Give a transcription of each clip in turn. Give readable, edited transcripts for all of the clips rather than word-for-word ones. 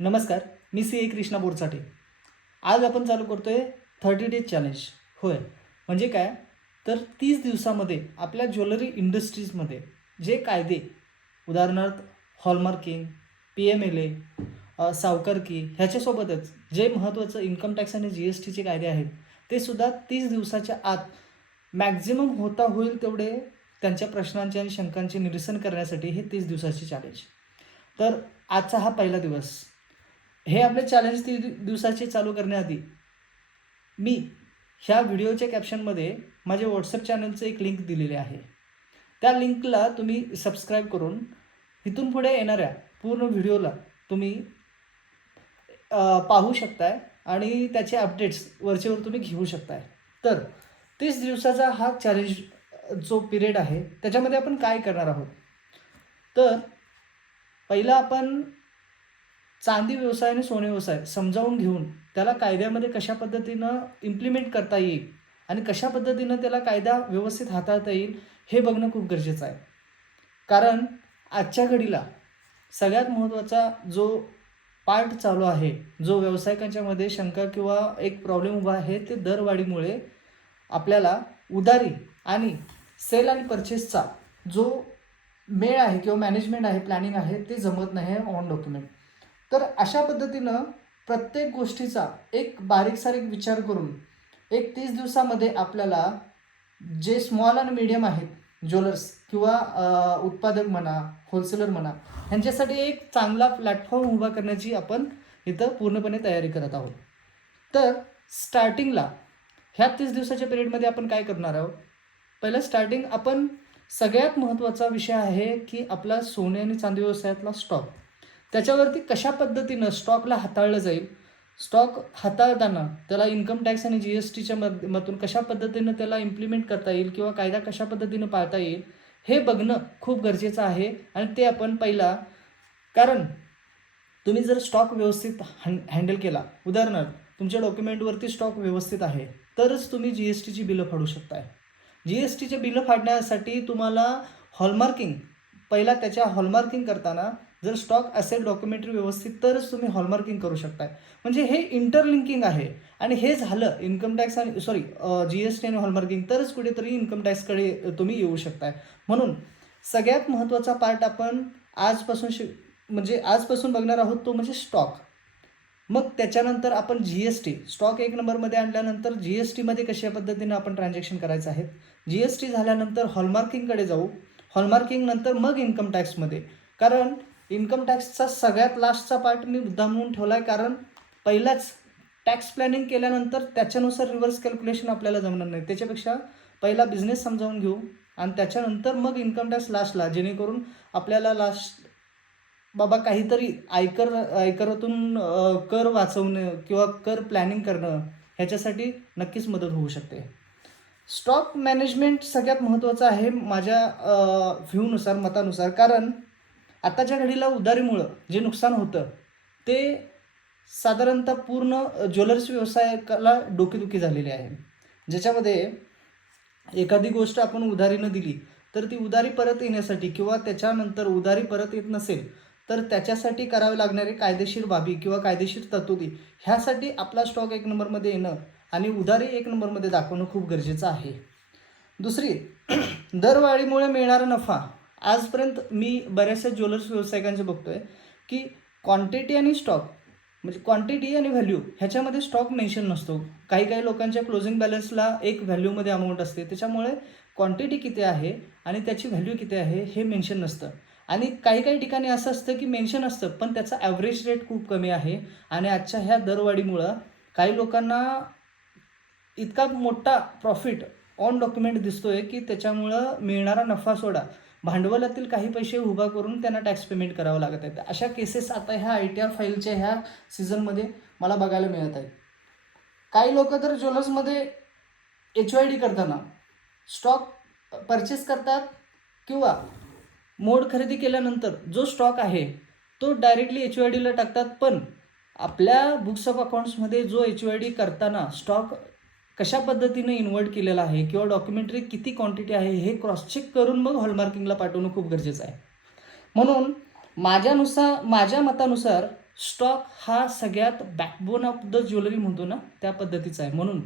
नमस्कार, मी सी ए कृष्णा बोरचाटे. आज आपण चालू करतोय 30 डेज चॅलेंज. होय, म्हणजे काय तर 30 दिवसामध्ये आपल्या ज्वेलरी इंडस्ट्रीजमध्ये जे कायदे, उदाहरणार्थ हॉलमार्किंग, PMLA, सावकारकी ह्याच्यासोबतच जे महत्त्वाचं इन्कम टॅक्स आणि GSTचे कायदे आहेत, ते सुद्धा 30 दिवसाच्या आत मॅक्झिमम होता होईल तेवढे त्यांच्या प्रश्नांचे आणि शंकांचे निरसन करण्यासाठी हे 30 दिवसाचे चॅलेंज. तर आजचा हा पहिला दिवस. हे आपले चॅलेंज 30 दिवसाचे चालू करण्याआधी मी ह्या व्हिडिओच्या कॅप्शनमध्ये माझे व्हॉट्सअप चॅनलचं एक लिंक दिलेले आहे. त्या लिंकला तुम्ही सबस्क्राईब करून इथून पुढे येणाऱ्या पूर्ण व्हिडिओला तुम्ही पाहू शकताय आणि त्याचे अपडेट्स वरचेवर तुम्ही घेऊ शकताय. तर 30 दिवसाचा हा चॅलेंज जो पिरियड आहे त्याच्यामध्ये आपण काय करणार आहोत, तर पहिला आपण चांदी व्यवसाय आणि सोने व्यवसाय समजावून घेऊन त्याला कायद्यामध्ये कशा पद्धतीनं इम्प्लिमेंट करता येईल आणि कशा पद्धतीनं त्याला कायदा व्यवस्थित हाताळता येईल हे बघणं खूप गरजेचं आहे. कारण आजच्या घडीला सगळ्यात महत्त्वाचा जो पार्ट चालू आहे, जो व्यावसायिकांच्यामध्ये शंका किंवा एक प्रॉब्लेम उभा आहे, ते दरवाढीमुळे आपल्याला उधारी आणि सेल आणि परचेसचा जो मेळ आहे किंवा मॅनेजमेंट आहे, प्लॅनिंग आहे, ते जमत नाही आहे ऑन डॉक्युमेंट. तर अशा पद्धतीनं प्रत्येक गोष्टीचा एक बारीक-सारीक विचार करून एक 30 दिवसामध्ये आपल्याला जे स्मॉल आणि मीडियम आहेत ज्वेलर्स किंवा उत्पादक म्हणा, होलसेलर म्हणा, ह्यांच्यासाठी एक चांगला प्लॅटफॉर्म उभा करण्याची आपण इथं पूर्णपणे तयारी करत आहोत. तर स्टार्टिंगला ह्या 30 दिवसाच्या पिरियडमध्ये आपण काय करणार आहोत, पहिलं स्टार्टिंग आपण सगळ्यात महत्त्वाचा विषय आहे की आपला सोने आणि चांदी व्यवसायातला स्टॉक. त्याच्यावरती कशा पद्धतीनं स्टॉकला हाताळलं जाईल, स्टॉक हाताळताना त्याला इन्कम टॅक्स आणि GSTच्या माध्यमातून कशा पद्धतीनं त्याला इम्प्लिमेंट करता येईल किंवा कायदा कशा पद्धतीनं पाळता येईल हे बघणं खूप गरजेचं आहे. आणि ते आपण पहिला, कारण तुम्ही जर स्टॉक व्यवस्थित हँडल केला, उदाहरणार्थ तुमच्या डॉक्युमेंटवरती स्टॉक व्यवस्थित आहे, तरच तुम्ही GSTची बिलं फाडू शकताय. GSTचे बिलं फाडण्यासाठी तुम्हाला हॉलमार्किंग, पहिला त्याच्या हॉलमार्किंग करताना जर स्टॉक असेल डॉक्युमेंटरी व्यवस्थित, तरच तुम्ही हॉलमार्किंग करू शकताय. म्हणजे हे इंटरलिंकिंग आहे आणि हे झालं इन्कम टॅक्स आणि GST आणि हॉलमार्किंग, तरच कुठेतरी इन्कम टॅक्सकडे तुम्ही येऊ शकताय. म्हणून सगळ्यात महत्त्वाचा पार्ट आपण आजपासून बघणार आहोत, तो म्हणजे स्टॉक. मग त्याच्यानंतर आपण GST, स्टॉक एक नंबरमध्ये आणल्यानंतर GSTमध्ये कशा पद्धतीनं आपण ट्रान्झॅक्शन करायचं आहे, GST झाल्यानंतर हॉलमार्किंगकडे जाऊ, हॉलमार्किंग नंतर मग इन्कम टॅक्समध्ये. कारण इन्कम टॅक्सचा सगळ्यात लास्टचा पार्ट मी मुद्दाम म्हणून ठेवला आहे, कारण पहिलाच टॅक्स प्लॅनिंग केल्यानंतर त्याच्यानुसार रिव्हर्स कॅल्क्युलेशन आपल्याला जमणार नाही. त्याच्यापेक्षा पहिला बिझनेस समजावून घेऊ आणि त्याच्यानंतर मग इन्कम टॅक्स लास्टला, जेणेकरून आपल्याला लास्ट बाबा काहीतरी आयकरातून कर वाचवणं किंवा कर प्लॅनिंग करणं ह्याच्यासाठी नक्कीच मदत होऊ शकते. स्टॉक मॅनेजमेंट सगळ्यात महत्त्वाचं आहे माझ्या व्ह्यूनुसार, मतानुसार. कारण आताच्या घडीला उधारीमुळं जे नुकसान होतं ते साधारणतः पूर्ण ज्वेलर्स व्यवसायाला डोकेदुखी झालेली आहे. ज्याच्यामध्ये एखादी गोष्ट आपण उधारीनं दिली तर ती उधारी परत येण्यासाठी किंवा त्याच्यानंतर उधारी परत येत नसेल तर त्याच्यासाठी करावे लागणारे कायदेशीर बाबी किंवा कायदेशीर तरतुदी, ह्यासाठी आपला स्टॉक एक नंबरमध्ये येणं आणि उधारी एक नंबरमध्ये दाखवणं खूप गरजेचं आहे. दुसरी, दरवाढीमुळे मिळणारा नफा. आजपर्यंत मी बऱ्याचशा ज्वेलर्स व्यावसायिकांचे बघतोय की क्वांटिटी आणि स्टॉक, म्हणजे क्वांटिटी आणि व्हॅल्यू ह्याच्यामध्ये स्टॉक मेन्शन नसतो. काही लोकांच्या क्लोजिंग बॅलन्सला एक व्हॅल्यूमध्ये अमाऊंट असते, त्याच्यामुळे क्वांटिटी किती आहे आणि त्याची व्हॅल्यू किती आहे हे मेन्शन नसतं. आणि काही ठिकाणी असं असतं की मेन्शन असतं पण त्याचा ॲव्हरेज रेट खूप कमी आहे. आणि आजच्या ह्या दरवाढीमुळं काही लोकांना इतका मोठा प्रॉफिट ऑन डॉक्युमेंट दिसतोय की त्याच्यामुळं मिळणारा नफा सोडा, भांडवलातील काही पैसे उभा करून त्यांना टॅक्स पेमेंट करावं लागत आहे. अशा केसेस आता ह्या ITR फाईलच्या ह्या सीझनमध्ये मला बघायला मिळत आहेत. काही लोक तर ज्वेलर्समध्ये HYD करताना स्टॉक परचेस करतात किंवा मोड खरेदी केल्यानंतर जो स्टॉक आहे तो डायरेक्टली HYDला टाकतात. पण आपल्या बुक्स ऑफ अकाउंट्समध्ये जो HYD करताना स्टॉक कशा पद्धतीने इन्व्हर्ट केलेला आहे किंवा डॉक्युमेंटरी किती क्वांटिटी आहे हे क्रॉस चेक करून मग हॉलमार्किंगला पाठवणं खूप गरजेचं आहे. म्हणून माझ्या मतानुसार स्टॉक हा सगळ्यात बॅकबोन ऑफ द ज्वेलरी म्हणतो ना, त्या पद्धतीचा आहे. म्हणून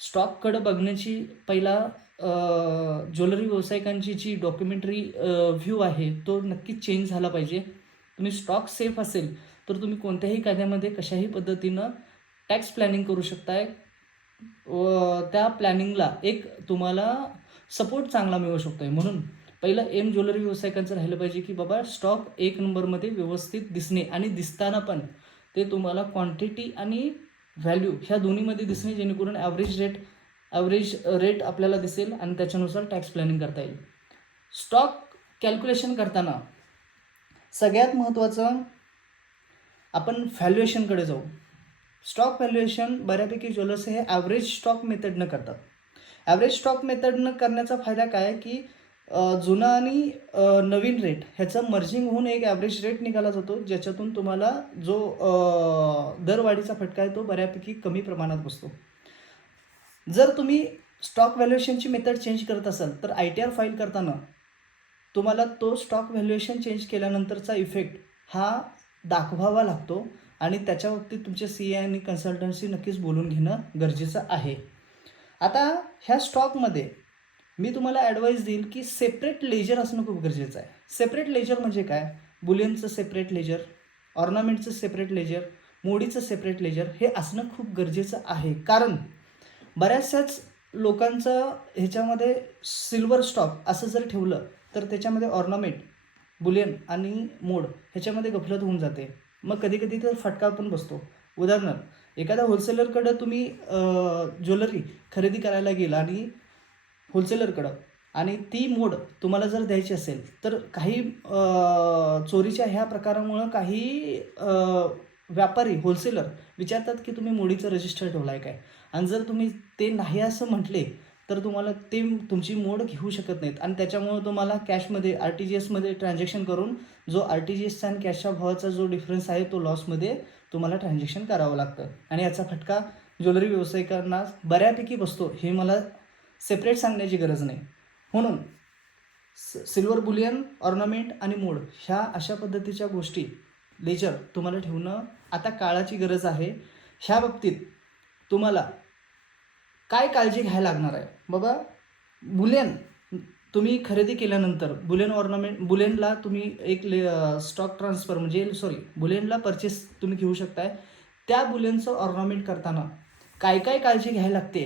स्टॉककडं बघण्याची पहिला ज्वेलरी व्यावसायिकांची जी डॉक्युमेंटरी व्ह्यू आहे तो नक्कीच चेंज झाला पाहिजे. तुम्ही स्टॉक सेफ असेल तर तुम्ही कोणत्याही कायद्यामध्ये कशाही पद्धतीनं टॅक्स प्लॅनिंग करू शकताय. त्या प्लॅनिंगला एक तुम्हाला सपोर्ट चांगला मिळू शकतो आहे. म्हणून पहिलं एम ज्वेलरी व्यावसायिकांचं राहिलं पाहिजे की बाबा स्टॉक एक नंबरमध्ये व्यवस्थित दिसणे आणि दिसताना पण ते तुम्हाला क्वांटिटी आणि व्हॅल्यू ह्या दोन्हीमध्ये दिसणे, जेणेकरून ॲव्हरेज रेट आपल्याला दिसेल आणि त्याच्यानुसार टॅक्स प्लॅनिंग करता येईल. स्टॉक कॅल्क्युलेशन करताना सगळ्यात महत्त्वाचं आपण व्हॅल्युएशनकडे जाऊ. स्टॉक व्हॅल्युएशन बऱ्यापैकी ज्वेलर्स हे ॲव्हरेज स्टॉक मेथडनं करतात. ॲव्हरेज स्टॉक मेथडनं करण्याचा फायदा काय आहे की जुना आणि नवीन रेट ह्याचं मर्जिंग होऊन एक ॲव्हरेज रेट निघाला जातो, ज्याच्यातून तुम्हाला जो दरवाढीचा फटका आहे तो बऱ्यापैकी कमी प्रमाणात बसतो. जर तुम्ही स्टॉक व्हॅल्युएशनची मेथड चेंज करत असाल तर ITR फाईल करताना तुम्हाला तो स्टॉक व्हॅल्युएशन चेंज केल्यानंतरचा इफेक्ट हा दाखवावा लागतो आणि त्याच्या बाबतीत तुमचे CA आणि कन्सल्टन्सी नक्कीच बोलून घेणं गरजेचं आहे. आता ह्या स्टॉकमध्ये मी तुम्हाला ॲडवाईस देईल की सेपरेट लेजर असणं खूप गरजेचं आहे. सेपरेट लेजर म्हणजे काय? बुलियनचं सेपरेट लेजर, ऑर्नामेंटचं सेपरेट लेजर, मोडीचं सेपरेट लेजर हे असणं खूप गरजेचं आहे. कारण बऱ्याचशाच लोकांचं ह्याच्यामध्ये सिल्वर स्टॉक असं जर ठेवलं तर त्याच्यामध्ये ऑर्नामेंट, बुलियन आणि मोड ह्याच्यामध्ये गफलत होऊन जाते. मग कधी कधी तर फटका पण बसतो. उदाहरणार्थ एखाद्या होलसेलरकडं तुम्ही ज्वेलरी खरेदी करायला गेला आणि होलसेलरकडं आणि ती मोड तुम्हाला जर द्यायची असेल तर काही चोरीच्या ह्या प्रकारामुळं काही व्यापारी होलसेलर विचारतात की तुम्ही मोडीचं रजिस्टर ठेवला आहे काय, आणि जर तुम्ही ते नाही असं म्हटले तर तुम्हाला ते तुमची मोड घेऊ शकत नाहीत आणि त्याच्यामुळं तुम्हाला कॅशमध्ये RTGSमध्ये ट्रान्झॅक्शन करून जो RTGSचा आणि कॅशच्या भावाचा जो डिफरन्स आहे तो लॉसमध्ये तुम्हाला ट्रान्झॅक्शन करावं लागतं आणि याचा फटका ज्वेलरी व्यावसायिकांना बऱ्यापैकी बसतो. हे मला सेपरेट सांगण्याची गरज नाही. म्हणून सिल्वर बुलियन, ऑर्नामेंट आणि मोड ह्या अशा पद्धतीच्या गोष्टी लेजर तुम्हाला ठेवणं आता काळाची गरज आहे. ह्या बाबतीत तुम्हाला काय काळजी घ्यायला लागणार आहे? बाबा बुलियन तुम्ही खरेदी केल्यानंतर बुलियन ऑर्नामेंट, बुलियनला तुम्ही एक स्टॉक ट्रान्सफर म्हणजे बुलियनला परचेस तुम्ही घेऊ शकताय. त्या बुलियनचं ऑर्नामेंट करताना काय काय काळजी घ्यायला लागते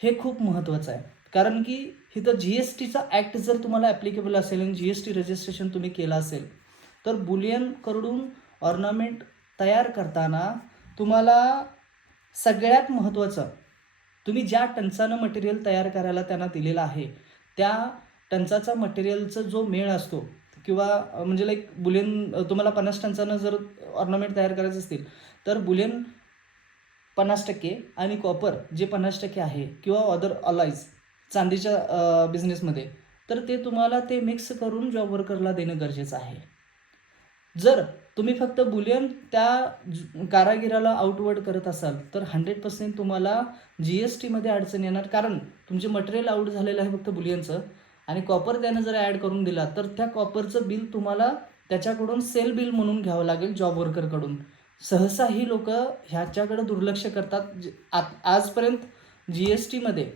हे खूप महत्त्वाचं आहे. कारण की इथं GSTचा ॲक्ट जर तुम्हाला ॲप्लिकेबल असेल आणि GST रजिस्ट्रेशन तुम्ही केलं असेल तर बुलियनकडून ऑर्नामेंट तयार करताना तुम्हाला सगळ्यात महत्त्वाचं, तुम्ही ज्या टंचानं मटेरियल तयार करायला त्यांना दिलेलं आहे त्या टंचाचा मटेरियलचा जो मेळ असतो किंवा म्हणजे लाईक बुलियन तुम्हाला 50 टंचानं जर ऑर्नामेंट तयार करायचं असतील तर बुलियन 50% आणि कॉपर जे 50% आहे किंवा अदर अलॉईज चांदीच्या बिझनेसमध्ये तर ते तुम्हाला ते मिक्स करून जॉब वर्करला देणं गरजेचं आहे. जर तुम्ही फक्त बुलियन त्या कारागिराला आउटवर्ड करत असाल तर 100% तुम्हाला GSTमध्ये अडचण येणार. कारण तुमचे मटेरियल आउट झालेलं आहे फक्त बुलियनचं आणि कॉपर त्यानं जर ॲड करून दिला तर त्या कॉपरचं बिल तुम्हाला त्याच्याकडून सेल बिल म्हणून घ्यावं लागेल जॉब वर्करकडून. सहसा ही लोक ह्याच्याकडं दुर्लक्ष करतात. आजपर्यंत GSTमध्ये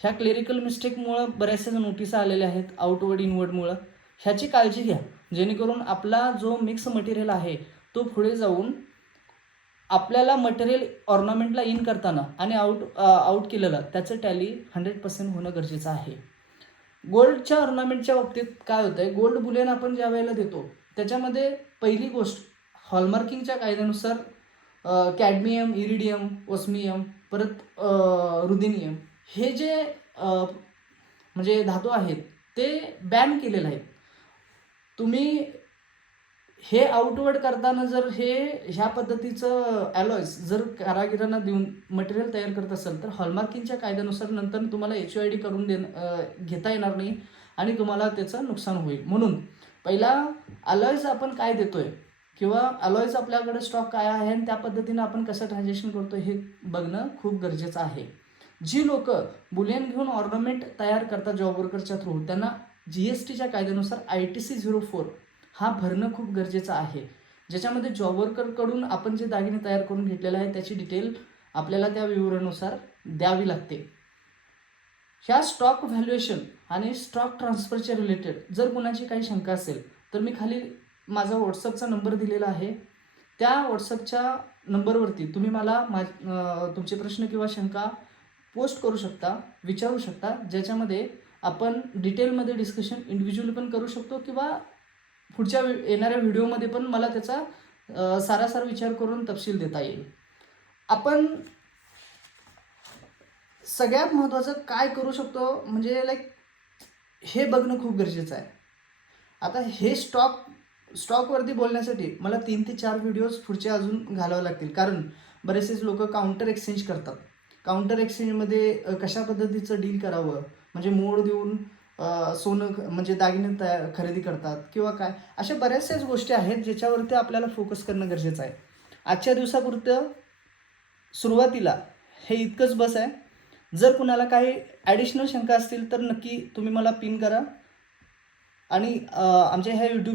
ह्या क्लेरिकल मिस्टेकमुळं बऱ्याचशा नोटिसा आलेल्या आहेत आउटवर्ड इनवर्डमुळं. ह्याची काळजी घ्या जेणेकरून आपला जो मिक्स मटेरियल आहे तो पुढे जाऊन आपल्याला मटेरियल ऑर्नामेंटला इन करताना आणि आउट केलेलं त्याचं टॅली 100% होणं गरजेचं आहे. गोल्डच्या ऑर्नामेंटच्या बाबतीत काय होतं आहे, गोल्ड बुलियन आपण ज्या वेळेला देतो त्याच्यामध्ये पहिली गोष्ट हॉलमार्किंगच्या कायद्यानुसार कॅडमियम, इरिडियम, ओस्मियम, परत रुदिनियम हे जे म्हणजे धातू आहेत ते बॅन केलेले आहेत. तुम्ही हे आउटवर्ड करताना जर ह्या पद्धतीचं ॲलॉयज जर कारागिरांना देऊन मटेरियल तयार करत असाल तर हॉलमार्किंगच्या कायद्यानुसार नंतर तुम्हाला HOID करून घेता येणार नाही आणि तुम्हाला त्याचं नुकसान होईल. म्हणून पहिला अलॉयज आपण काय देतोय किंवा अलॉयज आपल्याकडे स्टॉक काय आहे आणि त्या पद्धतीनं आपण कसं ट्रान्झॅक्शन करतोय हे बघणं खूप गरजेचं आहे. जी लोक बुलियन घेऊन ऑर्नामेंट तयार करतात जॉब वर्करच्या थ्रू त्यांना GSTच्या कायद्यानुसार ITC 04 हा भरणं खूप गरजेचं आहे. ज्याच्यामध्ये जॉब वर्करकडून आपण जे दागिने तयार करून घेतलेले आहे त्याची डिटेल आपल्याला त्या विवरणानुसार द्यावी लागते. ह्या स्टॉक व्हॅल्युएशन आणि स्टॉक ट्रान्सफरच्या रिलेटेड जर कुणाची काही शंका असेल तर मी खाली माझा व्हॉट्सअपचा नंबर दिलेला आहे. त्या व्हॉट्सअपच्या नंबरवरती तुम्ही मला तुमचे प्रश्न किंवा शंका पोस्ट करू शकता, विचारू शकता, ज्याच्यामध्ये आपण डिटेलमध्ये डिस्कशन इंडिव्हिज्युअली पण करू शकतो किंवा पुढच्या येणाऱ्या व्हिडिओमध्ये पण मला त्याचा सारासार विचार करून तपशील देता येईल. आपण सगळ्यात महत्त्वाचं काय करू शकतो म्हणजे हे बघणं खूप गरजेचं आहे. आता हे स्टॉकवरती बोलण्यासाठी मला 3 ते 4 व्हिडिओज पुढचे अजून घालावे लागतील, कारण बरेचसेच लोक काउंटर एक्सचेंज करतात. काउंटर एक्सचेंजमध्ये कशा पद्धतीचं डील करावं, म्हणजे मोड देऊन सोनं म्हणजे दागिने खरेदी करतात किंवा काय, अशा बऱ्याचशाच गोष्टी आहेत ज्याच्यावरती आपल्याला फोकस करणं गरजेचं आहे. आजच्या दिवसापुरतं सुरुवातीला हे इतकंच बस आहे. जर कुणाला काही ॲडिशनल शंका असतील तर नक्की तुम्ही मला पिन करा आणि आमच्या ह्या यूट्यूब